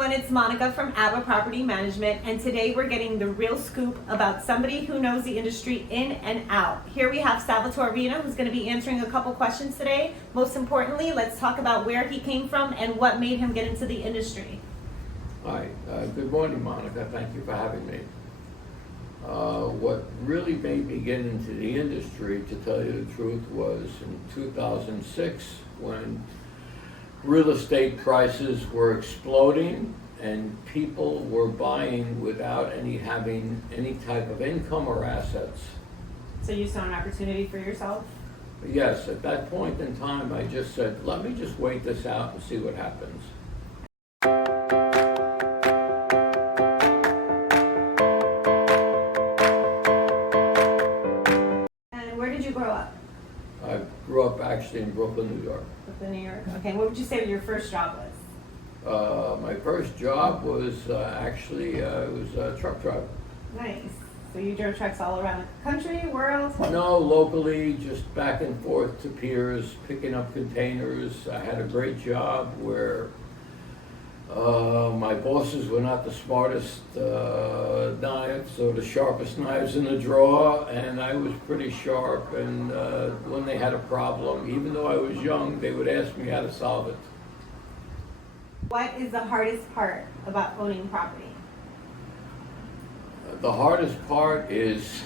everyone, it's Monica from ABBA Property Management, and today we're getting the real scoop about somebody who knows the industry in and out. Here we have Salvatore Rina, who's going to be answering a couple questions today. Most importantly, let's talk about where he came from and what made him get into the industry. Hi, good morning, Monica. Thank you for having me. What really made me get into the industry, to tell you the truth, was in 2006 when real estate prices were exploding and people were buying without having any type of income or assets. So you saw an opportunity for yourself? Yes, at that point in time, I just said, let me just wait this out and see what happens. And where did you grow up? I grew up actually in Brooklyn, New York. Brooklyn, New York. Okay, what would you say your first job was? My first job was it was a truck driver. Nice. So you drove trucks all around the country, world? No, locally, just back and forth to piers, picking up containers. I had a great job where my bosses were not the smartest knives or the sharpest knives in the drawer, and I was pretty sharp. And when they had a problem, even though I was young, they would ask me how to solve it. What is the hardest part about owning property? The hardest part is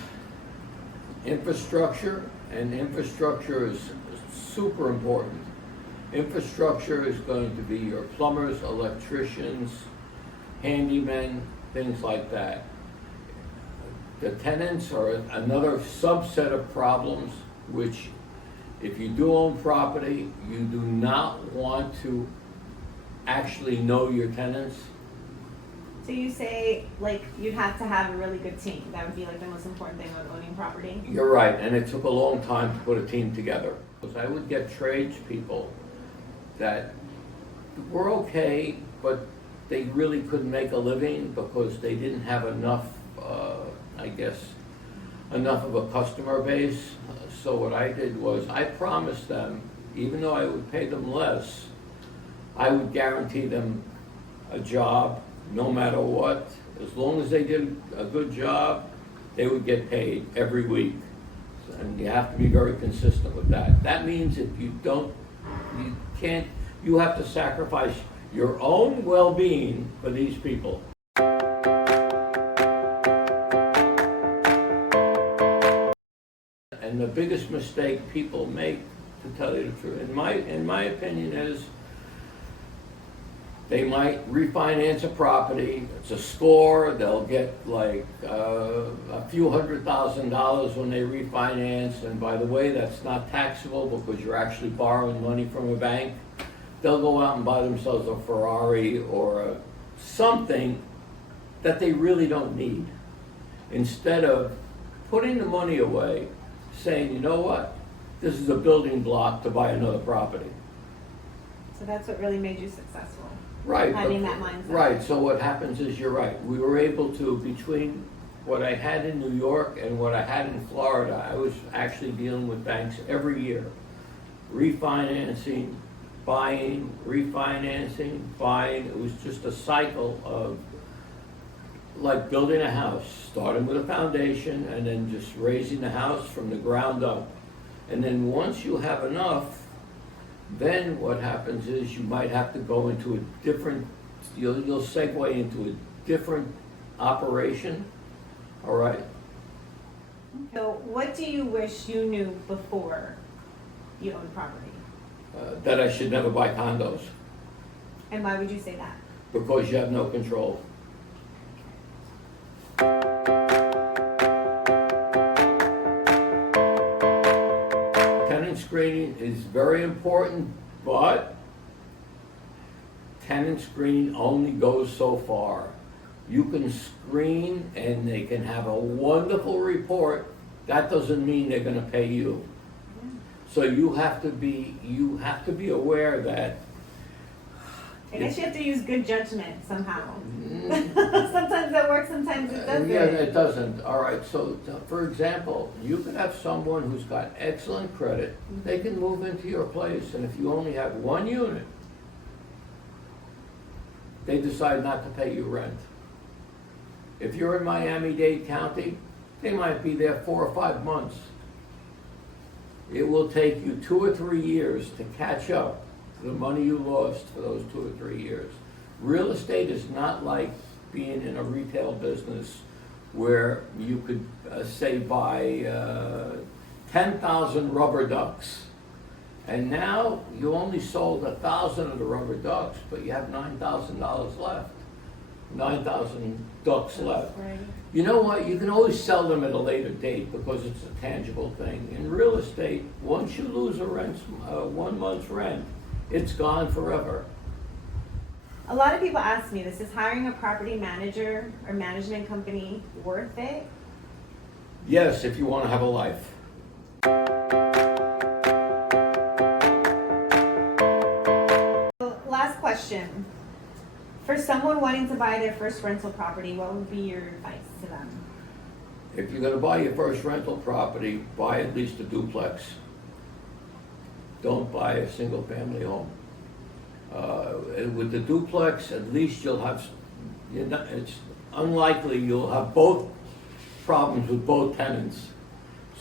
infrastructure, and infrastructure is super important. Infrastructure is going to be your plumbers, electricians, handymen, things like that. The tenants are another subset of problems, which if you do own property, you do not want to actually know your tenants. So you say, like, you'd have to have a really good team. That would be like the most important thing about owning property. You're right, and it took a long time to put a team together. Because I would get tradespeople that were okay, but they really couldn't make a living because they didn't have enough, enough of a customer base. So what I did was I promised them, even though I would pay them less, I would guarantee them a job no matter what. As long as they did a good job, they would get paid every week. And you have to be very consistent with that. That means if you don't, you have to sacrifice your own well-being for these people. And the biggest mistake people make, to tell you the truth, in my opinion, is they might refinance a property. It's a score. They'll get like a few $100,000 when they refinance. And by the way, that's not taxable because you're actually borrowing money from a bank. They'll go out and buy themselves a Ferrari or something that they really don't need. Instead of putting the money away, saying, you know what, this is a building block to buy another property. So that's what really made you successful. Right. Having that mindset. Right, so what happens is, you're right, we were able to, between what I had in New York and what I had in Florida, I was actually dealing with banks every year. Refinancing, buying, refinancing, buying. It was just a cycle of like building a house, starting with a foundation and then just raising the house from the ground up. And then once you have enough, then what happens is you might have to go into a different, you'll segue into a different operation, all right? So what do you wish you knew before you owned property? That I should never buy condos, And why would you say that? because you have no control. Tenant screening is very important, but tenant screening only goes so far. You can screen and they can have a wonderful report. That doesn't mean they're gonna pay you. So you have to be aware that I guess you have to use good judgment somehow. Sometimes that works, sometimes it doesn't. Yeah, it doesn't. All right, so for example, you could have someone who's got excellent credit. They can move into your place, and if you only have one unit, they decide not to pay you rent. If you're in Miami-Dade County, they might be there 4 or 5 months. It will take you 2 or 3 years to catch up to the money you lost for those 2 or 3 years. Real estate is not like being in a retail business where you could, say, buy 10,000 rubber ducks. And now you only sold 1,000 of the rubber ducks, but you have $9,000 left. 9,000 ducks left. Right. You know what? You can always sell them at a later date because it's a tangible thing. In real estate, once you lose a rent, 1 month's rent, it's gone forever. A lot of people ask me this: is hiring a property manager or management company worth it? Yes, if you want to have a life. So, last question. For someone wanting to buy their first rental property, what would be your advice to them? If you're going to buy your first rental property, buy at least a duplex. Don't buy a single family home. And with the duplex, at least you'll have, it's unlikely you'll have both problems with both tenants.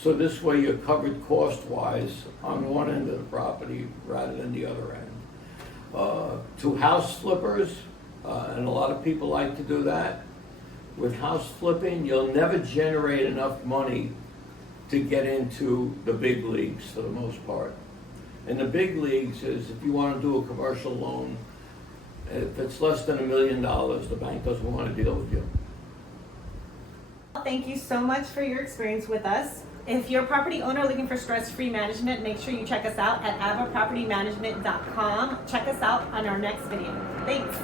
So this way you're covered cost-wise on one end of the property rather than the other end. To house flippers, and a lot of people like to do that. With house flipping, you'll never generate enough money to get into the big leagues for the most part. And the big leagues is if you want to do a commercial loan, if it's less than $1 million, the bank doesn't want to deal with you. Thank you so much for your experience with us. If you're a property owner looking for stress-free management, make sure you check us out at avapropertymanagement.com. Check us out on our next video. Thanks.